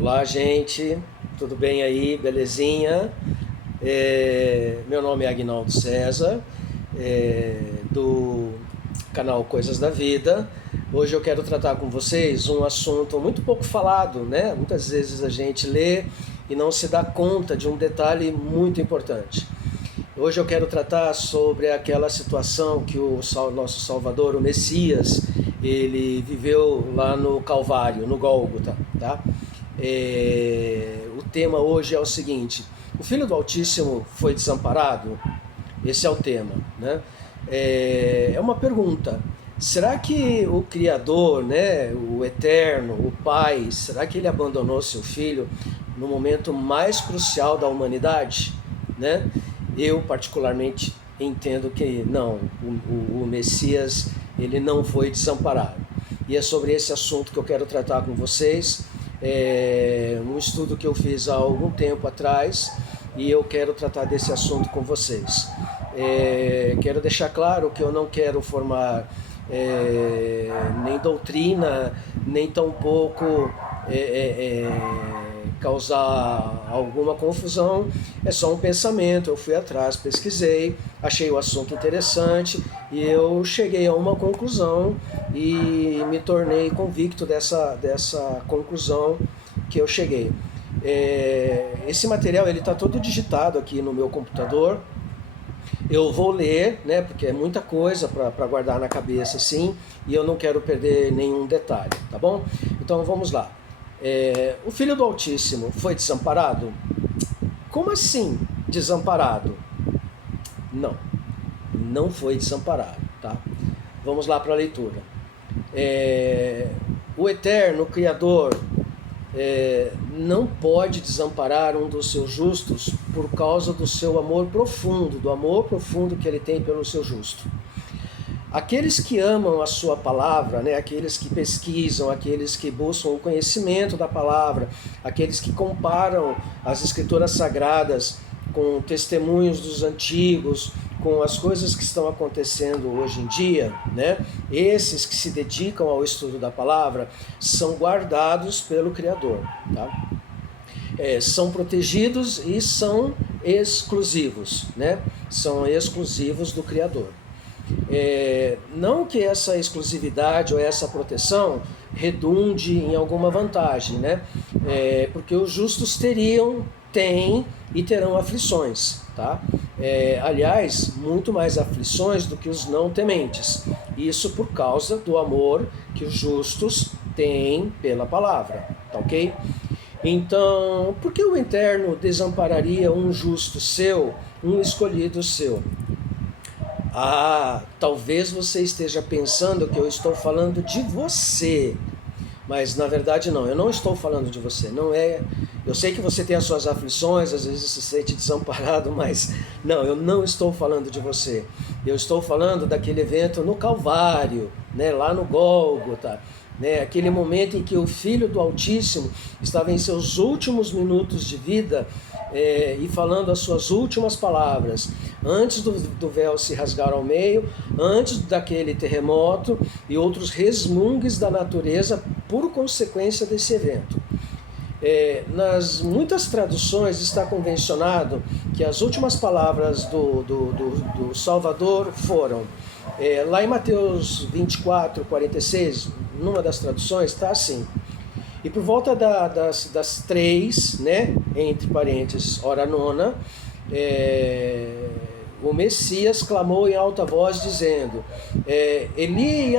Olá, gente, tudo bem aí? Belezinha? Meu nome é Agnaldo César, do canal Coisas da Vida. Hoje eu quero tratar com vocês um assunto muito pouco falado, né? Muitas vezes a gente lê e não se dá conta de um detalhe muito importante. Hoje eu quero tratar sobre aquela situação que o nosso Salvador, o Messias, ele viveu lá no Calvário, no Gólgota, tá? O tema hoje é o seguinte: o Filho do Altíssimo foi desamparado? Esse é o tema, né? É uma pergunta. Será que o Criador, né, o Eterno, o Pai, será que ele abandonou seu Filho no momento mais crucial da humanidade, né? Eu particularmente entendo que não, o Messias ele não foi desamparado. E é sobre esse assunto que eu quero tratar com vocês. Um estudo que eu fiz há algum tempo atrás e eu quero tratar desse assunto com vocês. Quero deixar claro que eu não quero formar nem doutrina, nem tampouco causar alguma confusão. É só um pensamento. Eu fui atrás, pesquisei, achei o assunto interessante e eu cheguei a uma conclusão e me tornei convicto dessa conclusão que eu cheguei. Esse material ele está todo digitado aqui no meu computador. Eu vou ler, né, porque é muita coisa para guardar na cabeça assim, e eu não quero perder nenhum detalhe, tá bom? Então vamos lá. O Filho do Altíssimo foi desamparado? Como assim desamparado? Não, não foi desamparado, tá? Vamos lá para a leitura. O Eterno, o Criador, não pode desamparar um dos seus justos por causa do seu amor profundo, do amor profundo que ele tem pelo seu justo. Aqueles que amam a sua palavra, né, aqueles que pesquisam, aqueles que buscam o conhecimento da palavra, aqueles que comparam as escrituras sagradas com testemunhos dos antigos, com as coisas que estão acontecendo hoje em dia, né? Esses que se dedicam ao estudo da palavra são guardados pelo Criador, tá? São protegidos e são exclusivos, né? São exclusivos do Criador. Não que essa exclusividade ou essa proteção redunde em alguma vantagem, né? Porque os justos têm e terão aflições, tá? Aliás, muito mais aflições do que os não tementes. Isso por causa do amor que os justos têm pela palavra, tá ok? Então, por que o Eterno desampararia um justo seu, um escolhido seu? Talvez você esteja pensando que eu estou falando de você, mas na verdade não, eu não estou falando de você, não é. Eu sei que você tem as suas aflições, às vezes se sente desamparado, mas não, eu não estou falando de você. Eu estou falando daquele evento no Calvário, né, lá no Gólgota, né, aquele momento em que o Filho do Altíssimo estava em seus últimos minutos de vida, e falando as suas últimas palavras, antes do véu se rasgar ao meio, antes daquele terremoto e outros resmungues da natureza por consequência desse evento. Nas muitas traduções está convencionado que as últimas palavras do Salvador foram, lá em Mateus 24, 46, numa das traduções está assim: e por volta das 3, né, entre parênteses, hora nona, o Messias clamou em alta voz dizendo, Eli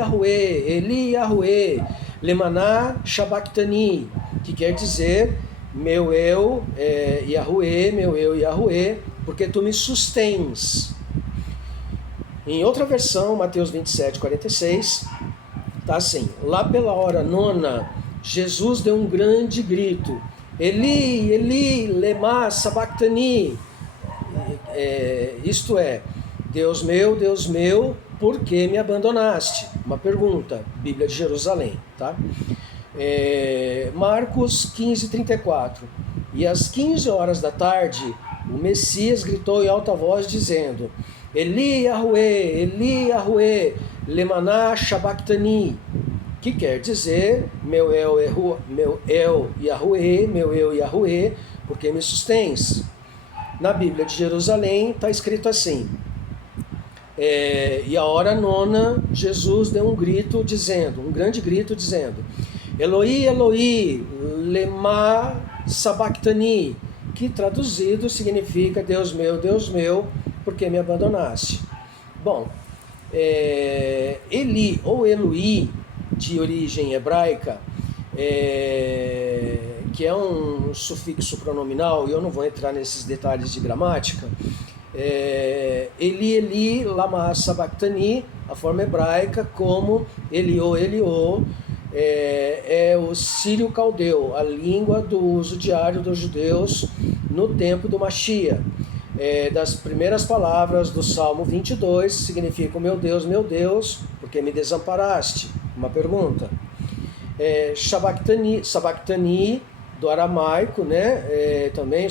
Yahuwê, lemaná sabachthani, que quer dizer, meu eu, Yahuwê, porque tu me sustens. Em outra versão, Mateus 27, 46, tá assim: lá pela hora nona, Jesus deu um grande grito, Eli, Eli, lema sabachthani, isto é, Deus meu, por que me abandonaste? Uma pergunta, Bíblia de Jerusalém, tá? Marcos 15, 34, e às 15 horas da tarde, o Messias gritou em alta voz dizendo, Eli Yahuwê, lemaná sabachthani, que quer dizer meu El Yahuwê, porque me sustens. Na Bíblia de Jerusalém está escrito assim, e a hora nona, Jesus deu um grande grito dizendo, Eloi, Eloi, lema sabachthani, que traduzido significa Deus meu, por que me abandonaste? Bom, Eli ou Eloi, de origem hebraica, que é um sufixo pronominal, e eu não vou entrar nesses detalhes de gramática, Eli, lama sabachthani, a forma hebraica, como Eliô, é o sírio-caldeu, a língua do uso diário dos judeus no tempo do Mashiach. Das primeiras palavras do Salmo 22, significa meu Deus, porque me desamparaste? Uma pergunta. Sabachthani, do aramaico, né? Também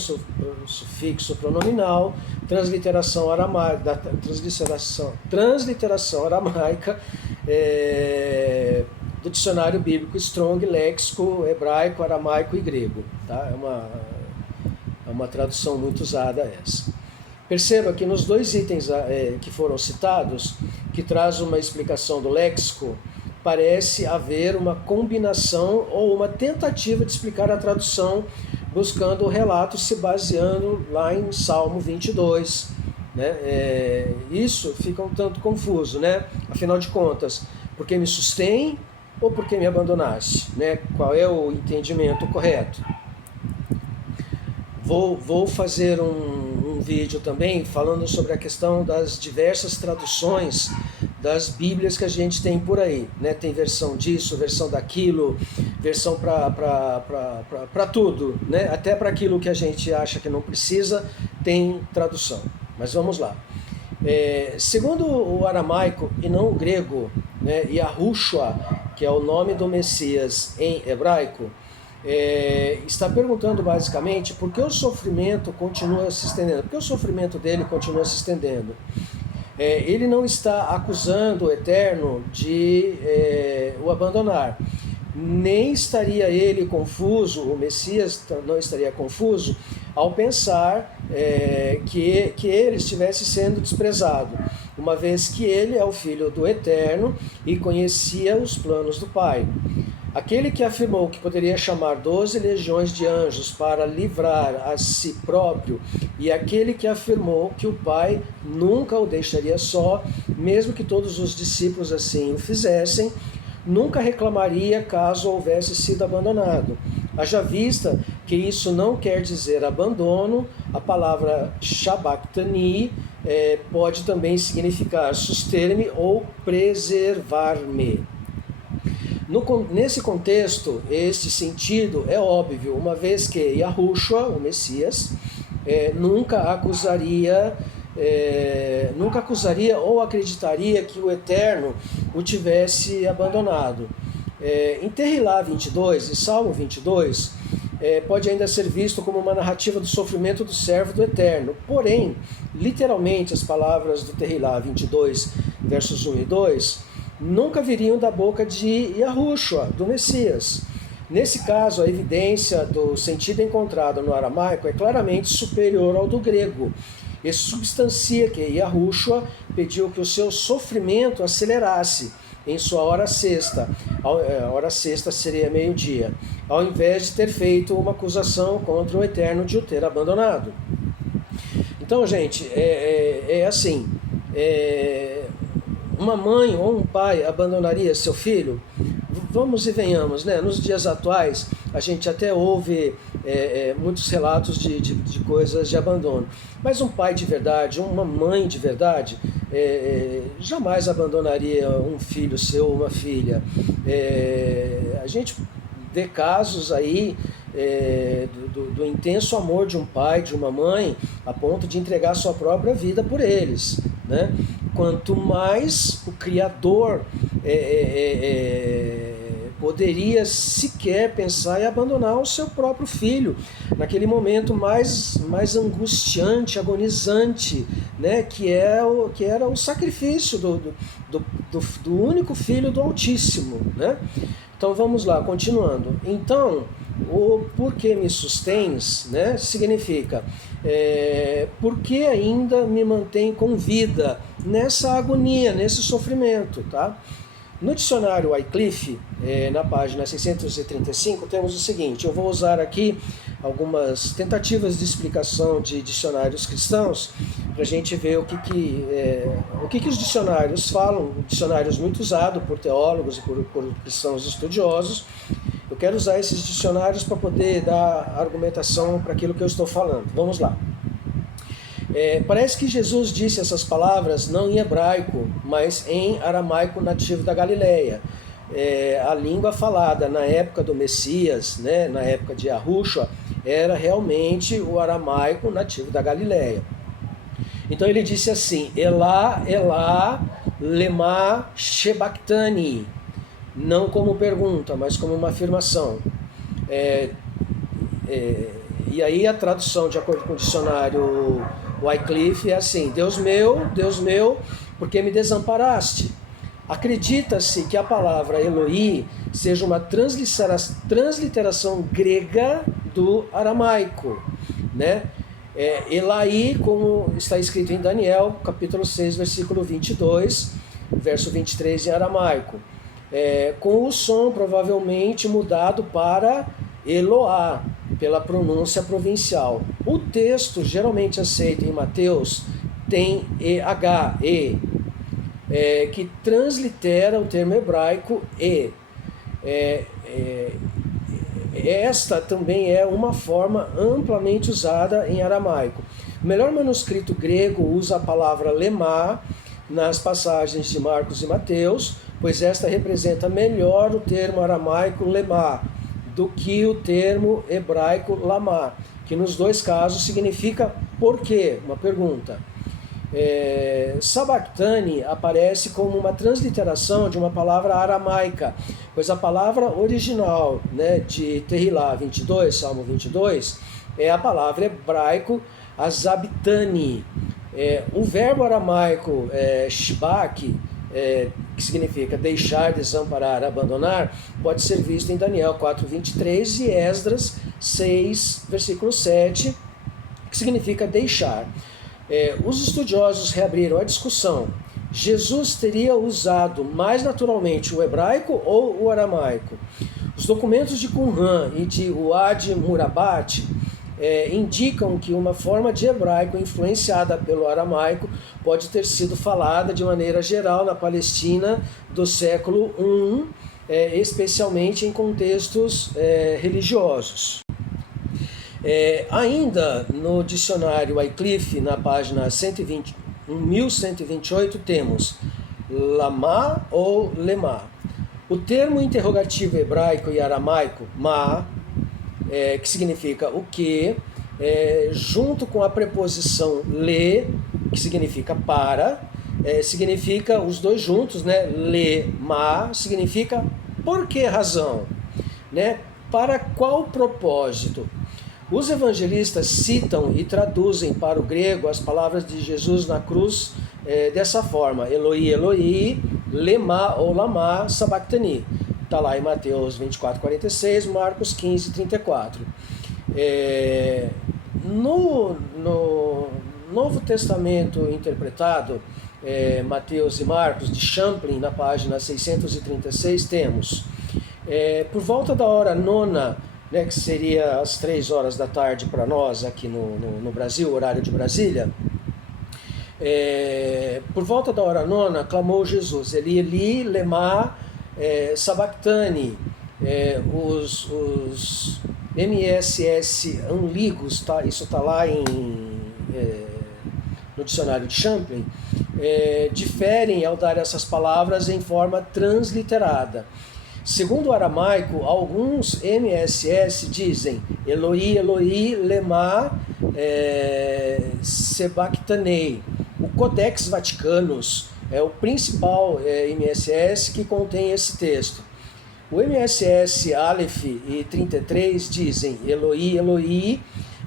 sufixo pronominal, transliteração aramaica, transliteração aramaica, do dicionário bíblico Strong, léxico hebraico, aramaico e grego. Tá? É uma tradução muito usada essa. Perceba que nos dois itens que foram citados, que traz uma explicação do léxico, parece haver uma combinação ou uma tentativa de explicar a tradução, buscando o relato se baseando lá em Salmo 22. Né? Isso fica um tanto confuso, né? Afinal de contas, porque me sustém ou porque me abandonaste? Né? Qual é o entendimento correto? Vou fazer um vídeo também falando sobre a questão das diversas traduções das Bíblias que a gente tem por aí, né? Tem versão disso, versão daquilo, versão para tudo, né? Até para aquilo que a gente acha que não precisa, tem tradução. Mas vamos lá. Segundo o aramaico e não o grego, né? Yahushua, que é o nome do Messias em hebraico, está perguntando basicamente por que o sofrimento continua se estendendo, por que o sofrimento dele continua se estendendo. Ele não está acusando o Eterno de o abandonar, nem estaria ele confuso, o Messias não estaria confuso ao pensar que ele estivesse sendo desprezado, uma vez que ele é o Filho do Eterno e conhecia os planos do Pai. Aquele que afirmou que poderia chamar 12 legiões de anjos para livrar a si próprio, e aquele que afirmou que o Pai nunca o deixaria só, mesmo que todos os discípulos assim o fizessem, nunca reclamaria caso houvesse sido abandonado. Haja vista que isso não quer dizer abandono, a palavra sabachthani pode também significar suster-me ou preservar-me. Nesse contexto, este sentido é óbvio, uma vez que Yahushua, o Messias, nunca acusaria ou acreditaria que o Eterno o tivesse abandonado. Em Tehilá 22 e Salmo 22, pode ainda ser visto como uma narrativa do sofrimento do servo do Eterno. Porém, literalmente, as palavras do Tehilá 22, versos 1 e 2, nunca viriam da boca de Yahushua, do Messias. Nesse caso, a evidência do sentido encontrado no aramaico é claramente superior ao do grego. Isso substancia que Yahushua pediu que o seu sofrimento acelerasse em sua hora sexta. A hora sexta seria meio-dia, ao invés de ter feito uma acusação contra o Eterno de o ter abandonado. Então, gente, assim... uma mãe ou um pai abandonaria seu filho? Vamos e venhamos, né? Nos dias atuais, a gente até ouve muitos relatos de coisas de abandono. Mas um pai de verdade, uma mãe de verdade, jamais abandonaria um filho seu ou uma filha. A gente vê casos aí do intenso amor de um pai, de uma mãe, a ponto de entregar sua própria vida por eles, né? Quanto mais o Criador poderia sequer pensar em abandonar o seu próprio filho, naquele momento mais angustiante, agonizante, né, que era o sacrifício do único filho do Altíssimo, né? Então vamos lá, continuando. Então, o por que me sustens, né, significa por que ainda me mantém com vida nessa agonia, nesse sofrimento, tá? No dicionário Wycliffe, na página 635, temos o seguinte, eu vou usar aqui algumas tentativas de explicação de dicionários cristãos, para a gente ver o que os dicionários falam, dicionários muito usados por teólogos e por cristãos estudiosos. Eu quero usar esses dicionários para poder dar argumentação para aquilo que eu estou falando. Vamos lá. Parece que Jesus disse essas palavras não em hebraico, mas em aramaico nativo da Galileia. A língua falada na época do Messias, né, na época de Yahushua, era realmente o aramaico nativo da Galileia. Então ele disse assim, Elá, Elá, lema shebactani, não como pergunta, mas como uma afirmação. E aí a tradução, de acordo com o dicionário Wycliffe, é assim, Deus meu, por que me desamparaste? Acredita-se que a palavra Eloi seja uma transliteração grega do aramaico, né? Elai, como está escrito em Daniel, capítulo 6, versículo 22, verso 23 em aramaico, com o som provavelmente mudado para Eloá, pela pronúncia provincial. O texto geralmente aceito em Mateus tem EH, que translitera o termo hebraico e. Esta também é uma forma amplamente usada em aramaico. O melhor manuscrito grego usa a palavra lemá nas passagens de Marcos e Mateus, pois esta representa melhor o termo aramaico lemá do que o termo hebraico lamá, que nos dois casos significa por quê? Uma pergunta. Sabactani aparece como uma transliteração de uma palavra aramaica, pois a palavra original, né, de Tehilá 22, Salmo 22, é a palavra hebraico azabtani. O verbo aramaico shbak, que significa deixar, desamparar, abandonar, pode ser visto em Daniel 4:23 e Esdras 6, versículo 7, que significa deixar. Os estudiosos reabriram a discussão. Jesus teria usado mais naturalmente o hebraico ou o aramaico? Os documentos de Qumran e de Uad Murabat indicam que uma forma de hebraico influenciada pelo aramaico pode ter sido falada de maneira geral na Palestina do século I, especialmente em contextos religiosos. Ainda no dicionário Wycliffe, na página 1128, temos lamá ou lemá. O termo interrogativo hebraico e aramaico, ma, que significa o que, junto com a preposição le, que significa para, significa os dois juntos, né? Le, ma, significa por que razão, né? Para qual propósito? Os evangelistas citam e traduzem para o grego as palavras de Jesus na cruz dessa forma, Eloi, Eloi, lema ou lama sabactani. Está lá em Mateus 24:46, Marcos 15:34. No Novo Testamento interpretado, Mateus e Marcos, de Champlin, na página 636, temos, por volta da hora nona, né, que seria às 3 horas da tarde para nós aqui no Brasil, horário de Brasília, por volta da hora nona, clamou Jesus, Eli, Eli, lema sabactani. Os MSS anligos, tá? Isso está lá no dicionário de Champlin, diferem ao dar essas palavras em forma transliterada. Segundo o aramaico, alguns MSS dizem Eloi, Eloi, lema sabactanei. O Codex Vaticanus é o principal MSS que contém esse texto. O MSS Aleph e 33 dizem Eloi, Eloi,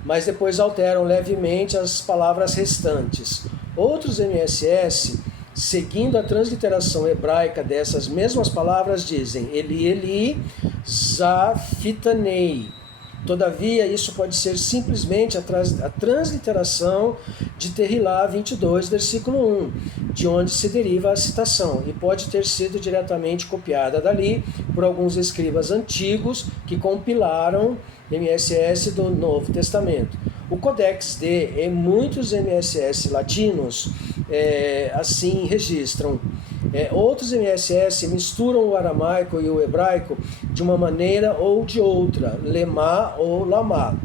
mas depois alteram levemente as palavras restantes. Outros MSS, seguindo a transliteração hebraica dessas mesmas palavras, dizem Eli, Eli, Zafitanei. Todavia, isso pode ser simplesmente a transliteração de Terrilá 22, versículo 1, de onde se deriva a citação, e pode ter sido diretamente copiada dali por alguns escribas antigos que compilaram MSS do Novo Testamento. O Codex D e muitos MSS latinos assim registram. Outros MSS misturam o aramaico e o hebraico de uma maneira ou de outra, lemá ou lamá.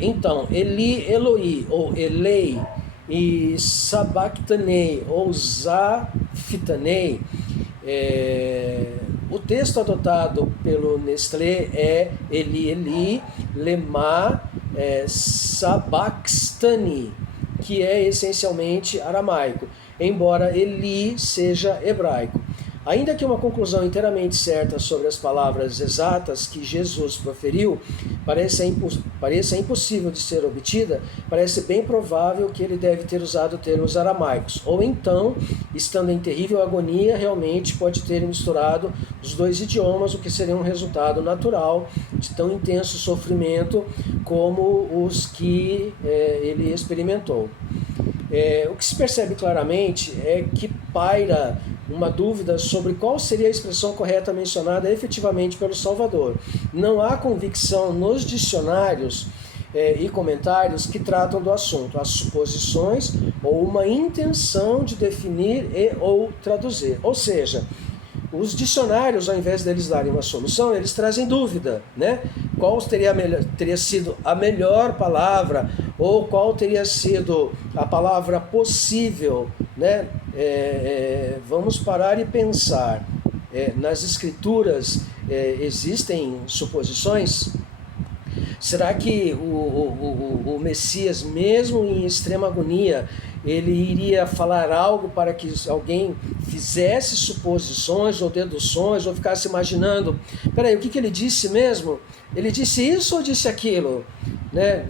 Então, Eli, Eloi, ou Elei, e Sabachthani, ou Zafitanei, o texto adotado pelo Nestlé é Eli, Eli, lemá, Sabachthani, que é essencialmente aramaico, embora Eli seja hebraico. Ainda que uma conclusão inteiramente certa sobre as palavras exatas que Jesus proferiu pareça impossível de ser obtida, parece bem provável que ele deve ter usado termos aramaicos, ou então, estando em terrível agonia, realmente pode ter misturado os dois idiomas, o que seria um resultado natural de tão intenso sofrimento como os que ele experimentou. O que se percebe claramente é que paira uma dúvida sobre qual seria a expressão correta mencionada efetivamente pelo Salvador. Não há convicção nos dicionários e comentários que tratam do assunto. Há suposições ou uma intenção de definir e ou traduzir. Ou seja, os dicionários, ao invés deles darem uma solução, eles trazem dúvida, né? Qual teria sido a melhor palavra, ou qual teria sido a palavra possível, né? Vamos parar e pensar. Nas escrituras existem suposições? Será que o Messias, mesmo em extrema agonia, ele iria falar algo para que alguém fizesse suposições ou deduções ou ficasse imaginando, peraí, o que ele disse mesmo? Ele disse isso ou disse aquilo? Né?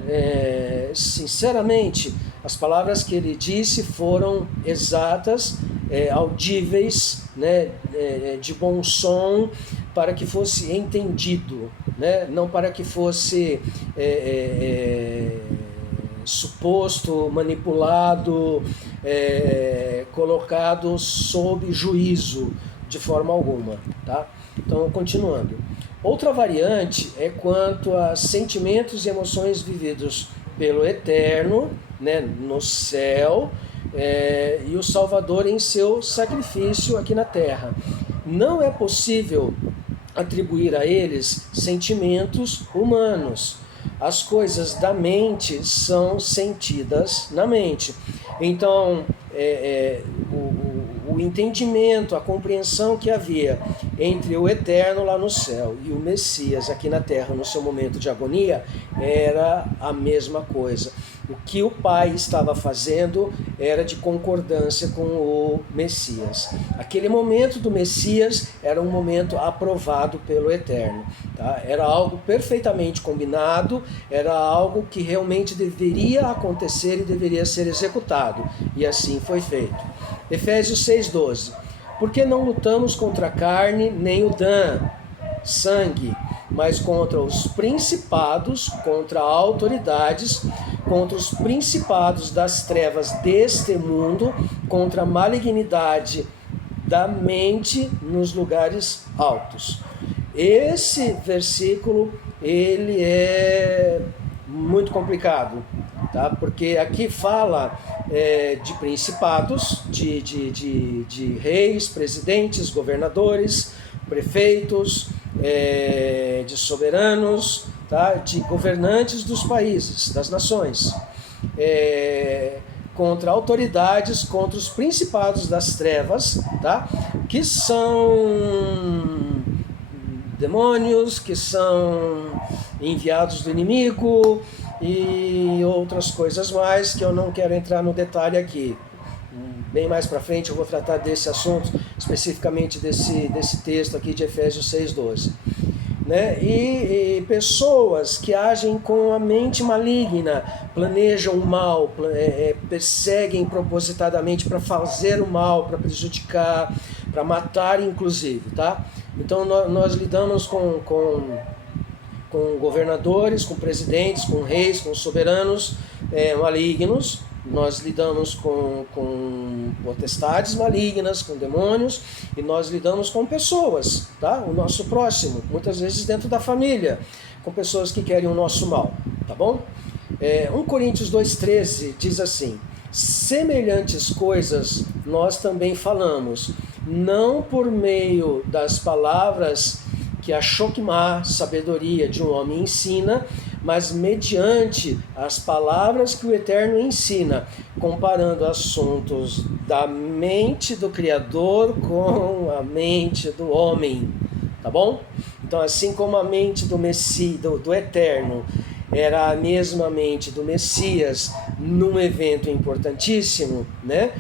Sinceramente, as palavras que ele disse foram exatas, audíveis, né? De bom som, para que fosse entendido, né? Não para que fosse suposto, manipulado, colocado sob juízo de forma alguma, tá? Então, continuando. Outra variante é quanto a sentimentos e emoções vividos pelo Eterno, né, no céu, e o Salvador em seu sacrifício aqui na terra. Não é possível atribuir a eles sentimentos humanos. As coisas da mente são sentidas na mente. Então, o entendimento, a compreensão que havia entre o Eterno lá no céu e o Messias aqui na terra no seu momento de agonia era a mesma coisa. O que o Pai estava fazendo era de concordância com o Messias. Aquele momento do Messias era um momento aprovado pelo Eterno. Tá? Era algo perfeitamente combinado, era algo que realmente deveria acontecer e deveria ser executado. E assim foi feito. Efésios 6,12. Porque não lutamos contra a carne nem o sangue, mas contra os principados, contra autoridades, contra os principados das trevas deste mundo, contra a malignidade da mente nos lugares altos. Esse versículo, ele é muito complicado, tá? Porque aqui fala de principados, de reis, presidentes, governadores, prefeitos, de soberanos, tá? De governantes dos países, das nações, contra autoridades, contra os principados das trevas, tá? Que são demônios, que são enviados do inimigo e outras coisas mais que eu não quero entrar no detalhe aqui. bem mais para frente eu vou tratar desse assunto, especificamente desse texto aqui de Efésios 6,12. Né? E pessoas que agem com a mente maligna, planejam o mal, perseguem propositadamente para fazer o mal, para prejudicar, para matar inclusive, tá? Então nós lidamos com governadores, com presidentes, com reis, com soberanos malignos. Nós lidamos com potestades malignas, com demônios, e nós lidamos com pessoas, tá? O nosso próximo, muitas vezes dentro da família, com pessoas que querem o nosso mal, tá bom? 1 Coríntios 2,13 diz assim: semelhantes coisas nós também falamos, não por meio das palavras que a Chokmah, sabedoria de um homem, ensina, mas mediante as palavras que o Eterno ensina, comparando assuntos da mente do Criador com a mente do homem, tá bom? Então, assim como a mente do Messias, do Eterno, era a mesma mente do Messias num evento importantíssimo, né?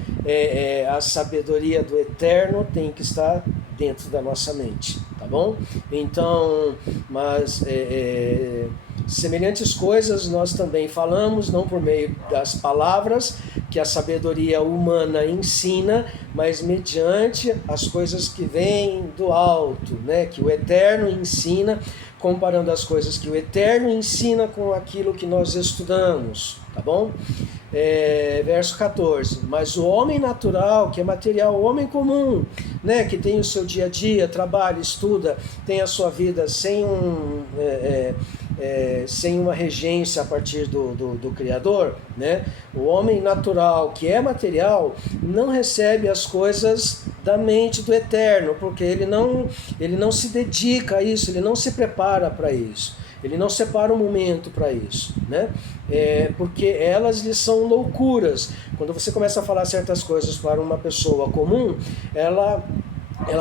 A sabedoria do Eterno tem que estar dentro da nossa mente, tá bom? Então, mas semelhantes coisas nós também falamos, não por meio das palavras que a sabedoria humana ensina, mas mediante as coisas que vêm do alto, né? Que o Eterno ensina, comparando as coisas que o Eterno ensina com aquilo que nós estudamos, tá bom? Verso 14: mas o homem natural, que é material, o homem comum, né, que tem o seu dia a dia, trabalha, estuda, tem a sua vida sem uma regência a partir do Criador, né? O homem natural, que é material, não recebe as coisas da mente do Eterno, porque ele não se dedica a isso, ele não se prepara para isso. Ele não separa um momento para isso, né? Porque elas lhe são loucuras. Quando você começa a falar certas coisas para uma pessoa comum, ela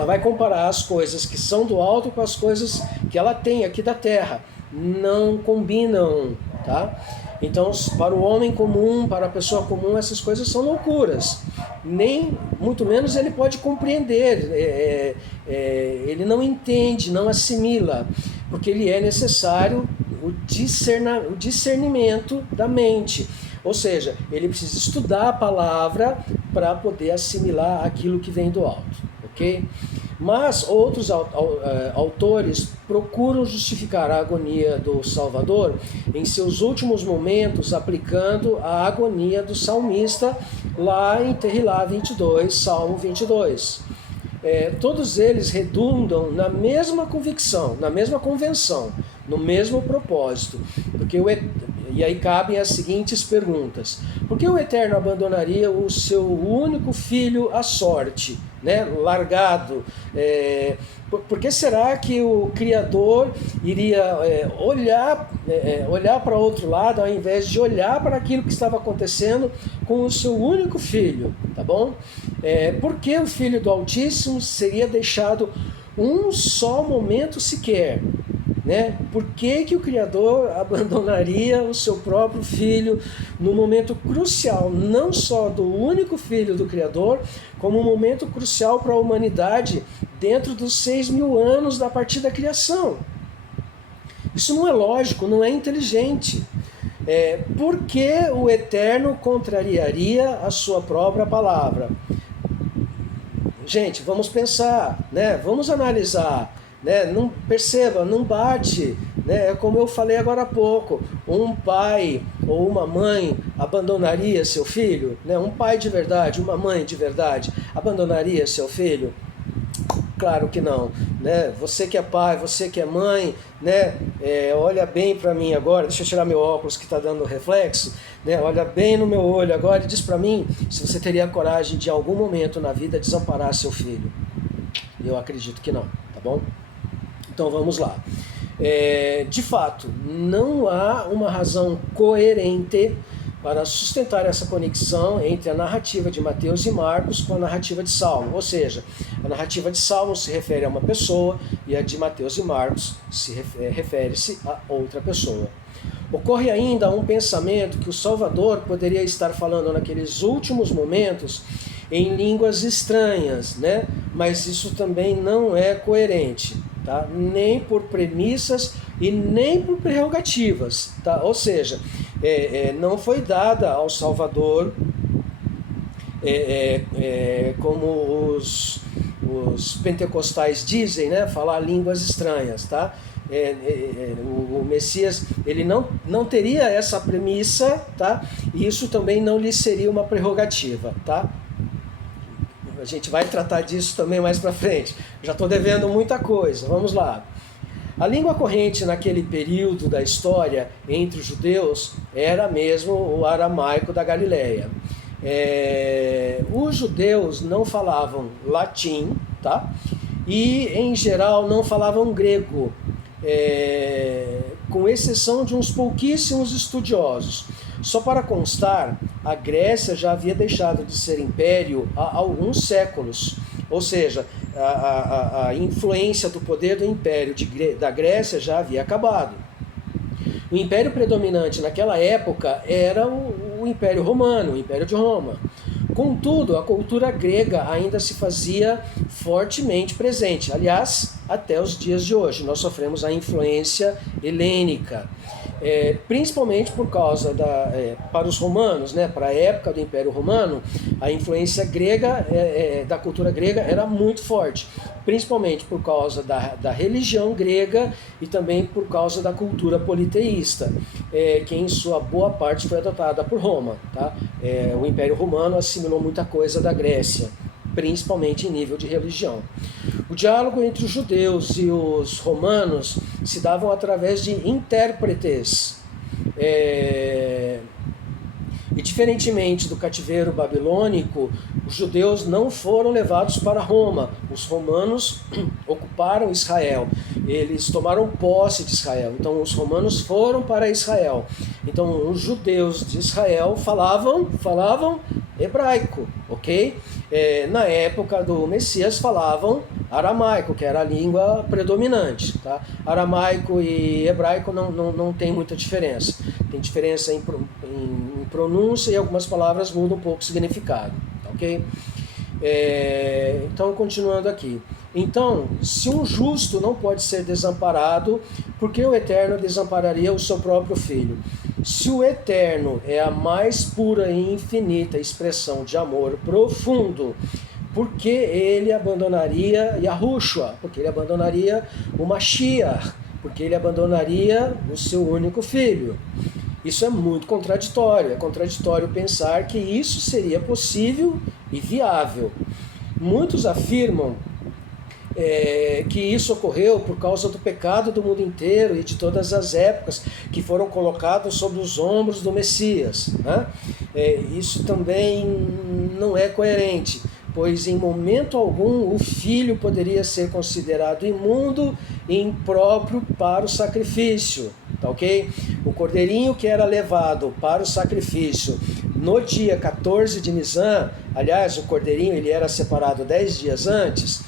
vai comparar as coisas que são do alto com as coisas que ela tem aqui da terra. Não combinam, tá? Então, para o homem comum, para a pessoa comum, essas coisas são loucuras. Nem, muito menos, ele pode compreender. Ele não entende, não assimila, porque ele é necessário o discernimento da mente. Ou seja, ele precisa estudar a palavra para poder assimilar aquilo que vem do alto, ok? Mas outros autores procuram justificar a agonia do Salvador em seus últimos momentos, aplicando a agonia do salmista lá em Tehilá 22, Salmo 22. Todos eles redundam na mesma convicção, na mesma convenção, no mesmo propósito. E aí cabem as seguintes perguntas: por que o Eterno abandonaria o seu único filho à sorte, né, largado? Por que será que o Criador iria olhar para outro lado, ao invés de olhar para aquilo que estava acontecendo com o seu único filho, tá bom? Por que o Filho do Altíssimo seria deixado um só momento sequer? Né? Por que o Criador abandonaria o seu próprio filho no momento crucial, não só do único filho do Criador, como um momento crucial para a humanidade dentro dos 6.000 anos da partir da criação? Isso não é lógico, não é inteligente. Por que o Eterno contrariaria a sua própria palavra? Gente, vamos pensar, né? Vamos analisar. Não perceba, não bate, né? Como eu falei agora há pouco, um pai ou uma mãe abandonaria seu filho, né? Um pai de verdade, uma mãe de verdade abandonaria seu filho? Claro que não, né? Você que é pai, você que é mãe, né? Olha bem para mim agora, deixa eu tirar meu óculos que está dando reflexo, né? Olha bem no meu olho agora e diz para mim se você teria coragem de em algum momento na vida desamparar seu filho. Eu acredito que não, tá bom? Então vamos lá. De fato, não há uma razão coerente para sustentar essa conexão entre a narrativa de Mateus e Marcos com a narrativa de Salmo. Ou seja, a narrativa de Salmo se refere a uma pessoa e a de Mateus e Marcos refere-se a outra pessoa. Ocorre ainda um pensamento que o Salvador poderia estar falando naqueles últimos momentos em línguas estranhas, né? Mas isso também não é coerente, tá? Nem por premissas e nem por prerrogativas, tá? Ou seja, não foi dada ao Salvador como os pentecostais dizem, né? Falar línguas estranhas, tá? O Messias ele não teria essa premissa, tá? E isso também não lhe seria uma prerrogativa, tá? A gente vai tratar disso também mais para frente. Já estou devendo muita coisa. Vamos lá. A língua corrente naquele período da história entre os judeus era mesmo o aramaico da Galileia. Os judeus não falavam latim, tá? E em geral não falavam grego, com exceção de uns pouquíssimos estudiosos. Só para constar, a Grécia já havia deixado de ser império há alguns séculos, ou seja, a influência do poder do império da Grécia já havia acabado. O império predominante naquela época era o Império Romano, o Império de Roma. Contudo, a cultura grega ainda se fazia fortemente presente. Aliás, até os dias de hoje, nós sofremos a influência helênica. Principalmente por causa para os romanos, né, para a época do Império Romano, a influência grega, da cultura grega era muito forte, principalmente por causa da religião grega e também por causa da cultura politeísta, que em sua boa parte foi adotada por Roma, tá? O Império Romano assimilou muita coisa da Grécia, principalmente em nível de religião. O diálogo entre os judeus e os romanos se davam através de intérpretes. E diferentemente do cativeiro babilônico, os judeus não foram levados para Roma. Os romanos ocuparam Israel. Eles tomaram posse de Israel. Então os romanos foram para Israel. Então os judeus de Israel falavam hebraico, ok? Na época do Messias falavam aramaico, que era a língua predominante, tá? Aramaico e hebraico não tem muita diferença. Tem diferença em pronúncia e algumas palavras mudam um pouco o significado, ok? Então, continuando aqui. Então, se um justo não pode ser desamparado, por que o Eterno desampararia o seu próprio Filho? Se o Eterno é a mais pura e infinita expressão de amor profundo, por que ele abandonaria Yahushua? Porque ele abandonaria o Mashiach? Porque ele abandonaria o seu único filho? Isso é muito contraditório. É contraditório pensar que isso seria possível e viável. Muitos afirmam que isso ocorreu por causa do pecado do mundo inteiro e de todas as épocas que foram colocados sobre os ombros do Messias, né? Isso também não é coerente, pois em momento algum o filho poderia ser considerado imundo e impróprio para o sacrifício, tá ok? O cordeirinho que era levado para o sacrifício no dia 14 de Nisan, aliás, o cordeirinho ele era separado 10 dias antes,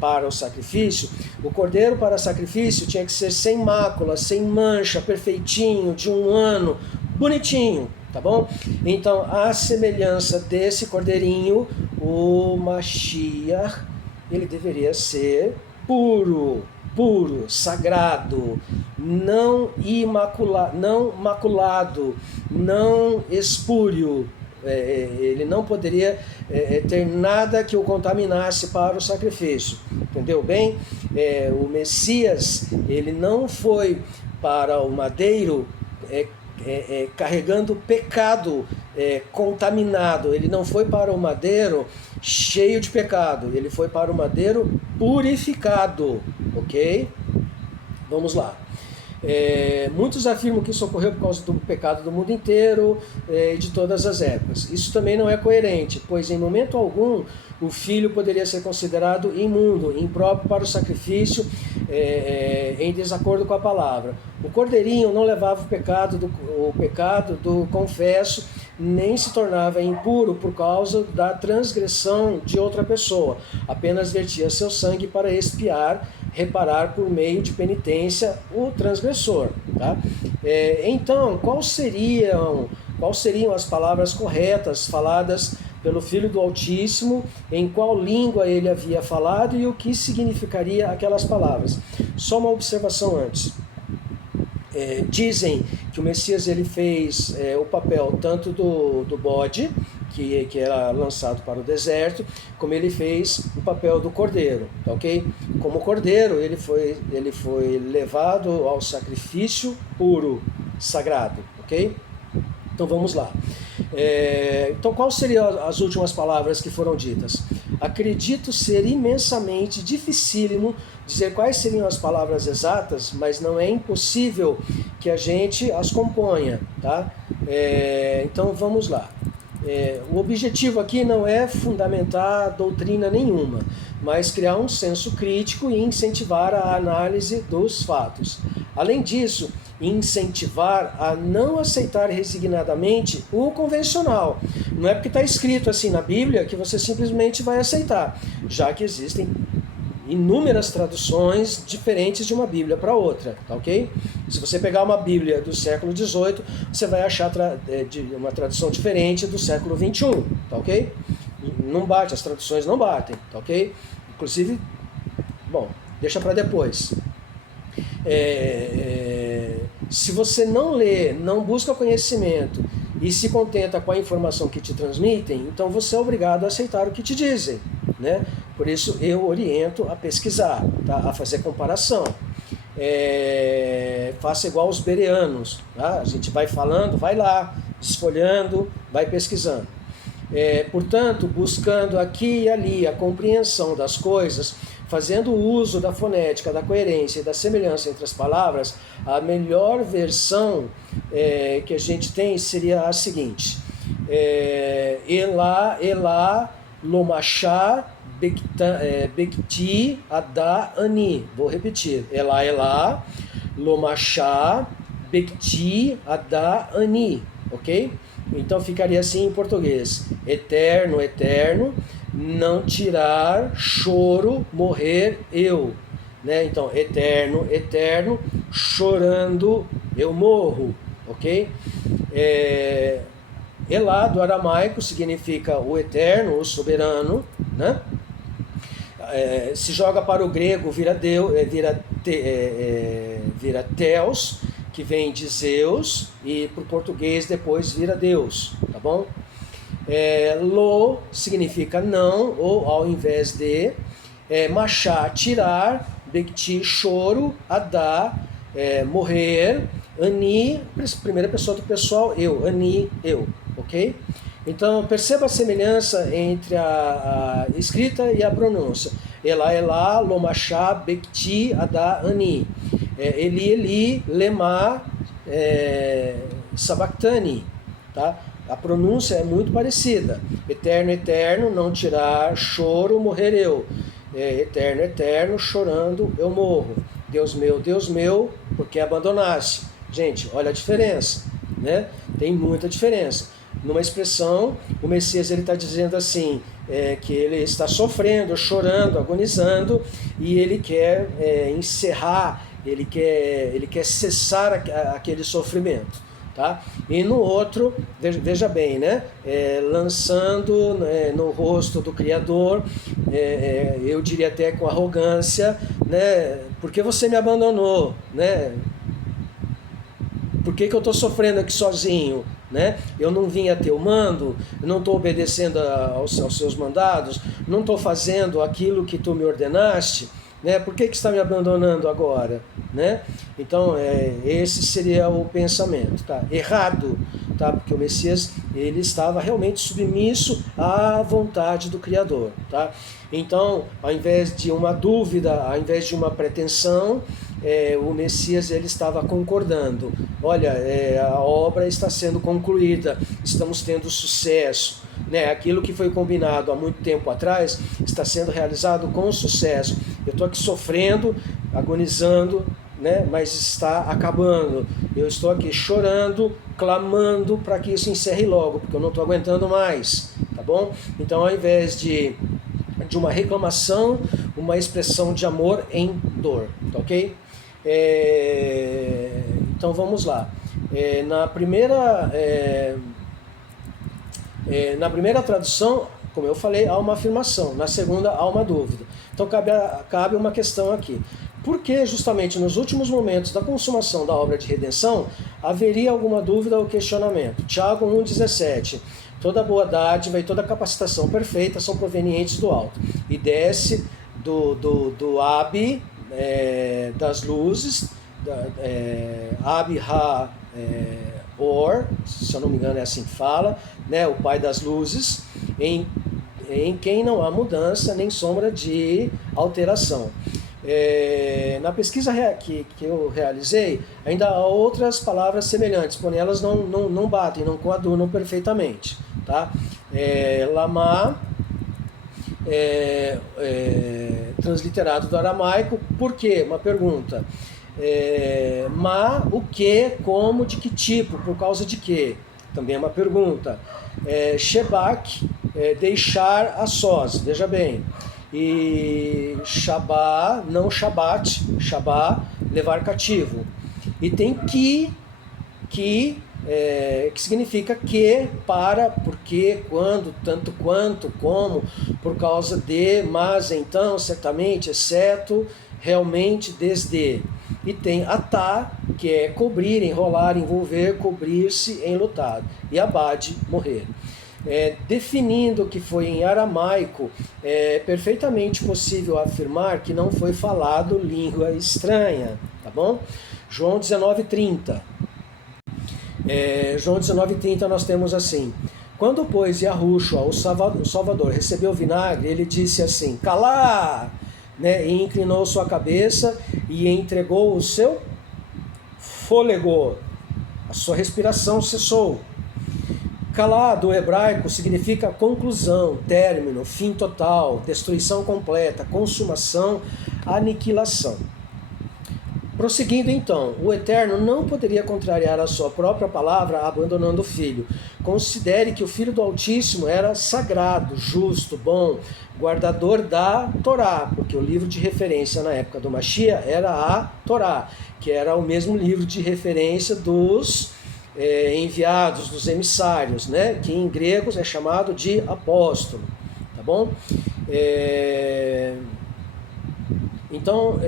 para o sacrifício. O cordeiro para sacrifício tinha que ser sem mácula, sem mancha, perfeitinho, de 1 ano, bonitinho, tá bom? Então, a semelhança desse cordeirinho, o Mashiach, ele deveria ser puro, sagrado, não maculado, não espúrio. Ele não poderia ter nada que o contaminasse para o sacrifício, entendeu bem? O Messias, ele não foi para o madeiro carregando pecado contaminado, ele não foi para o madeiro cheio de pecado, ele foi para o madeiro purificado, ok? Vamos lá. Muitos afirmam que isso ocorreu por causa do pecado do mundo inteiro e de todas as épocas. Isso também não é coerente, pois em momento algum o filho poderia ser considerado imundo, impróprio para o sacrifício, em desacordo com a palavra. O cordeirinho não levava o pecado do confesso, nem se tornava impuro por causa da transgressão de outra pessoa. Apenas vertia seu sangue para expiar, reparar por meio de penitência o transgressor. Tá? Então, quais seriam as palavras corretas faladas pelo Filho do Altíssimo, em qual língua ele havia falado e o que significaria aquelas palavras. Só uma observação antes. Dizem que o Messias ele fez o papel tanto do bode, que era lançado para o deserto, como ele fez o papel do cordeiro, tá ok? Como cordeiro, ele foi levado ao sacrifício puro, sagrado, ok? Então vamos lá. Então quais seriam as últimas palavras que foram ditas? Acredito ser imensamente dificílimo dizer quais seriam as palavras exatas, mas não é impossível que a gente as componha, tá? Então vamos lá. O objetivo aqui não é fundamentar doutrina nenhuma, mas criar um senso crítico e incentivar a análise dos fatos. Além disso, incentivar a não aceitar resignadamente o convencional. Não é porque está escrito assim na Bíblia que você simplesmente vai aceitar, já que existem inúmeras traduções diferentes de uma Bíblia para outra, tá ok? Se você pegar uma Bíblia do século XVIII, você vai achar uma tradução diferente do século XXI, tá ok? Não bate, as traduções não batem, tá ok? Inclusive, bom, deixa para depois. Se você não lê, não busca conhecimento e se contenta com a informação que te transmitem, então você é obrigado a aceitar o que te dizem, né? Por isso eu oriento a pesquisar, tá? A fazer comparação. Faça igual os bereanos, tá? A gente vai falando, vai lá, desfolhando, vai pesquisando. Portanto, buscando aqui e ali a compreensão das coisas, fazendo uso da fonética, da coerência e da semelhança entre as palavras, a melhor versão que a gente tem seria a seguinte: Elá, Elá, Lomachá, Bekti, Adá, Ani. Vou repetir. Elá, Elá, Lomachá, Bekti, Adá, Ani. Ok? Então ficaria assim em português: eterno, eterno, não tirar, choro, morrer eu. Né? Então, eterno, eterno, chorando eu morro. Ok? Elá, do aramaico, significa o eterno, o soberano, né? Se joga para o grego, vira Theos, que vem de Zeus, e para o português depois vira Deus, tá bom? Lo significa não, ou ao invés de. Machá, tirar. Bekti, choro. Adá, morrer. Ani, primeira pessoa do pessoal, eu. Ani, eu, ok? Então perceba a semelhança entre a escrita e a pronúncia. Elá, Elá, Lomachá, Bekti, Adá, Ani. Eli, Eli, Lemá, Sabactani, tá? A pronúncia é muito parecida. Eterno, eterno, não tirar, choro, morrer eu. Eterno, eterno, chorando eu morro. Deus meu, porque abandonaste. Gente, olha a diferença, né? Tem muita diferença. Numa expressão, o Messias está dizendo assim, que ele está sofrendo, chorando, agonizando, e ele quer encerrar, ele quer cessar aquele sofrimento. Tá? E no outro, veja bem, né? Lançando no rosto do Criador, eu diria até com arrogância, né? Por que você me abandonou? Né? Por que eu estou sofrendo aqui sozinho? Né? Eu não vim a teu mando, não estou obedecendo aos seus mandados, não estou fazendo aquilo que tu me ordenaste, né? Por que está me abandonando agora? Né? Então, esse seria o pensamento, tá? Errado, tá? Porque o Messias ele estava realmente submisso à vontade do Criador, tá? Então, ao invés de uma dúvida, ao invés de uma pretensão, o Messias ele estava concordando. Olha, a obra está sendo concluída, estamos tendo sucesso, né? Aquilo que foi combinado há muito tempo atrás está sendo realizado com sucesso. Eu estou aqui sofrendo, agonizando, né? Mas está acabando. Eu estou aqui chorando, clamando para que isso encerre logo, porque eu não estou aguentando mais, tá bom? Então, ao invés de uma reclamação, uma expressão de amor em dor, tá ok? Então vamos lá. Na primeira Na primeira tradução, como eu falei, há uma afirmação, na segunda há uma dúvida. Então cabe uma questão aqui. Por que justamente nos últimos momentos da consumação da obra de redenção haveria alguma dúvida ou questionamento? Tiago 1,17. Toda boa dádiva e toda capacitação perfeita são provenientes do alto e desce do Abi, das luzes, Abi Ha-Or, se eu não me engano é assim que fala, né, o Pai das luzes, em quem não há mudança nem sombra de alteração. Na pesquisa que eu realizei, ainda há outras palavras semelhantes, porém elas não batem, não coadunam perfeitamente. Tá? Lama, transliterado do aramaico, por quê? Uma pergunta. Ma, o que, como, de que tipo, por causa de quê? Também é uma pergunta. Shebak, deixar a sós, veja bem. E Shabá, não Shabat, Shabá, levar cativo. E tem que significa que, para, porque, quando, tanto quanto, como, por causa de, mas, então, certamente, exceto, realmente, desde. E tem atá, que é cobrir, enrolar, envolver, cobrir-se, enlutado. E abade, morrer. Definindo que foi em aramaico, é perfeitamente possível afirmar que não foi falado língua estranha, tá bom? João 19:30. João 19:30 nós temos assim: quando, pois, Yahushua, o Salvador, recebeu vinagre, ele disse assim, calá, né? E inclinou sua cabeça e entregou o seu fôlego, a sua respiração cessou. Kalá, do hebraico, significa conclusão, término, fim total, destruição completa, consumação, aniquilação. Prosseguindo então, o Eterno não poderia contrariar a sua própria palavra abandonando o Filho. Considere que o Filho do Altíssimo era sagrado, justo, bom, guardador da Torá, porque o livro de referência na época do Mashiach era a Torá, que era o mesmo livro de referência dos enviados, dos emissários, né? Que em gregos é chamado de apóstolo, tá bom? Então,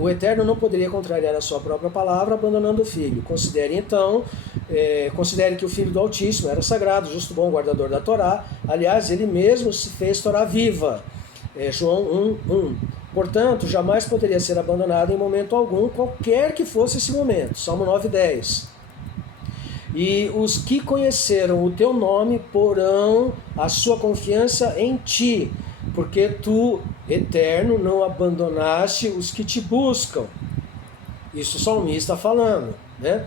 o Eterno não poderia contrariar a sua própria palavra abandonando o Filho. Considere que o Filho do Altíssimo era sagrado, justo, bom, guardador da Torá. Aliás, ele mesmo se fez Torá viva. João 1:1. Portanto, jamais poderia ser abandonado em momento algum, qualquer que fosse esse momento. Salmo 9:10. E os que conheceram o teu nome porão a sua confiança em ti, porque tu, Eterno, não abandonaste os que te buscam. Isso o salmista está falando, né?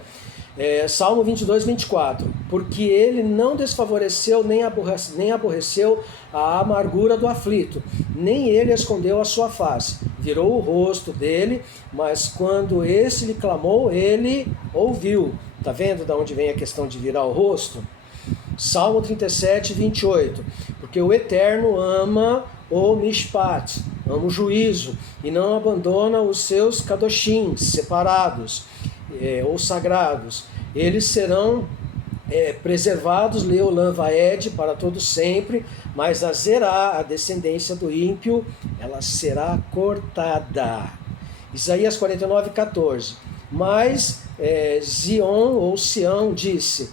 Salmo 22:24. Porque ele não desfavoreceu nem aborreceu a amargura do aflito, nem ele escondeu a sua face. Virou o rosto dele, mas quando esse lhe clamou, ele ouviu. Está vendo de onde vem a questão de virar o rosto? Salmo 37:28. Porque o Eterno ama o mishpat, ama o juízo, e não abandona os seus kadoshim, separados, ou sagrados. Eles serão preservados, Leolam Vaed, para todo sempre, mas a Zerá, a descendência do ímpio, ela será cortada. Isaías 49:14. Mas Zion, ou Sião, disse,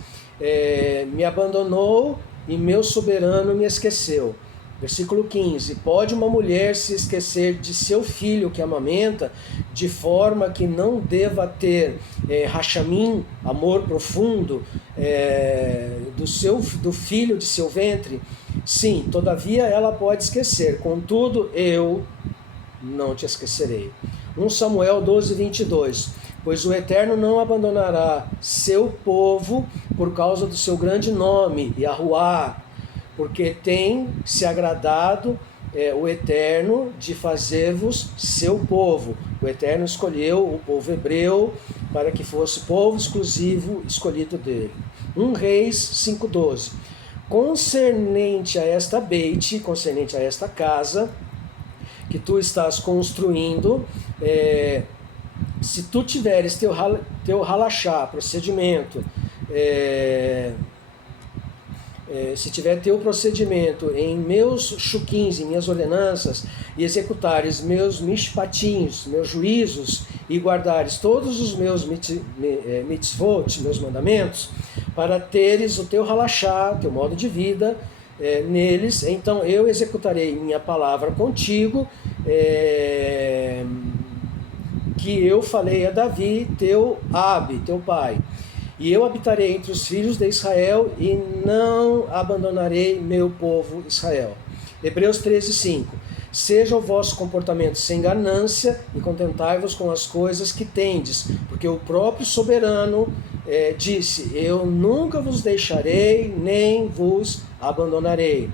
me abandonou e meu soberano me esqueceu. Versículo 15. Pode uma mulher se esquecer de seu filho que amamenta, de forma que não deva ter rachamim, amor profundo, do filho de seu ventre? Sim, todavia ela pode esquecer, contudo eu não te esquecerei. 1 Samuel 12:22. Pois o Eterno não abandonará seu povo por causa do seu grande nome, Yahuá, porque tem se agradado o Eterno de fazer-vos seu povo. O Eterno escolheu o povo hebreu para que fosse povo exclusivo, escolhido dele. 1 Reis 5:12. Concernente a esta Beit, concernente a esta casa que tu estás construindo, se tu tiveres teu halachá, procedimento, se tiver teu procedimento em meus shukins, em minhas ordenanças, e executares meus mishpatinhos, meus juízos, e guardares todos os meus mitzvot, meus mandamentos, para teres o teu halachá, teu modo de vida, neles, então eu executarei minha palavra contigo, que eu falei a Davi, teu Abi, teu pai. E eu habitarei entre os filhos de Israel e não abandonarei meu povo Israel. Hebreus 13:5. Seja o vosso comportamento sem ganância e contentai-vos com as coisas que tendes, porque o próprio soberano disse, eu nunca vos deixarei, nem vos abandonarei.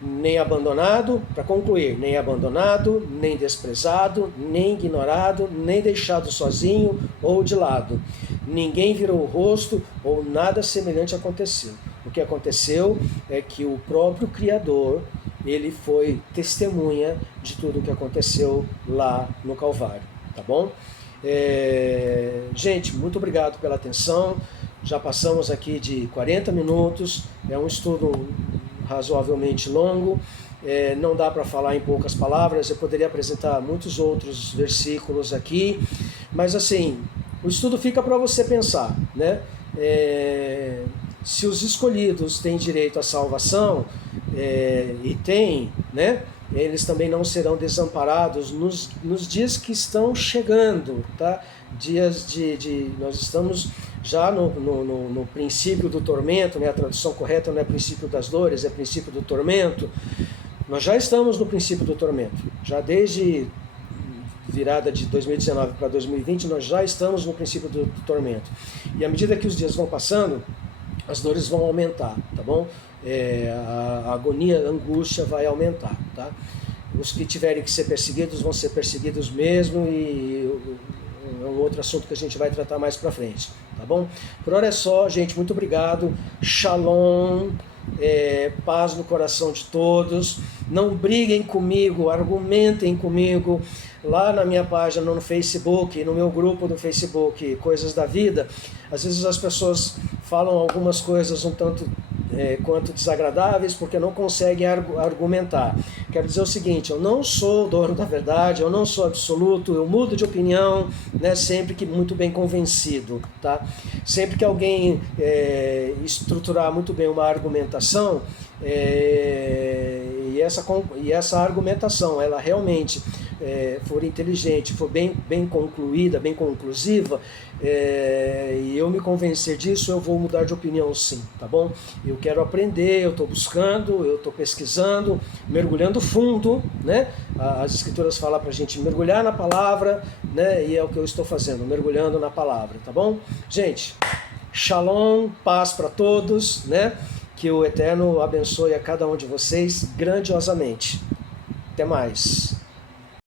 Nem abandonado, para concluir, nem abandonado, nem desprezado, nem ignorado, nem deixado sozinho ou de lado. Ninguém virou o rosto ou nada semelhante aconteceu. O que aconteceu é que o próprio Criador, ele foi testemunha de tudo o que aconteceu lá no Calvário, tá bom? Gente, muito obrigado pela atenção. Já passamos aqui de 40 minutos, é um estudo razoavelmente longo, não dá para falar em poucas palavras, eu poderia apresentar muitos outros versículos aqui, mas assim, o estudo fica para você pensar, né? Se os escolhidos têm direito à salvação, e têm, né? Eles também não serão desamparados nos dias que estão chegando, tá? Dias nós estamos já no princípio do tormento, né? A tradução correta não é princípio das dores, é princípio do tormento. Nós já estamos no princípio do tormento, já desde virada de 2019 para 2020, nós já estamos no princípio do tormento. E à medida que os dias vão passando, as dores vão aumentar, tá bom? A agonia, a angústia vai aumentar, tá? Os que tiverem que ser perseguidos vão ser perseguidos mesmo, e é um outro assunto que a gente vai tratar mais pra frente, tá bom? Por hora é só, gente, muito obrigado, shalom, paz no coração de todos, não briguem comigo, argumentem comigo, lá na minha página no Facebook, no meu grupo do Facebook, Coisas da Vida, às vezes as pessoas falam algumas coisas um tanto quanto desagradáveis porque não conseguem argumentar. Quero dizer o seguinte, eu não sou dono da verdade, eu não sou absoluto, eu mudo de opinião, né, sempre que muito bem convencido, tá? Sempre que alguém estruturar muito bem uma argumentação, e essa argumentação ela realmente for inteligente, for bem concluída, bem conclusiva, e eu me convencer disso, eu vou mudar de opinião sim, tá bom? Eu quero aprender, eu estou buscando, eu estou pesquisando, mergulhando fundo, né? As escrituras falam para a gente mergulhar na palavra, né? E é o que eu estou fazendo, mergulhando na palavra, tá bom? Gente, shalom, paz para todos, né? Que o Eterno abençoe a cada um de vocês grandiosamente. Até mais.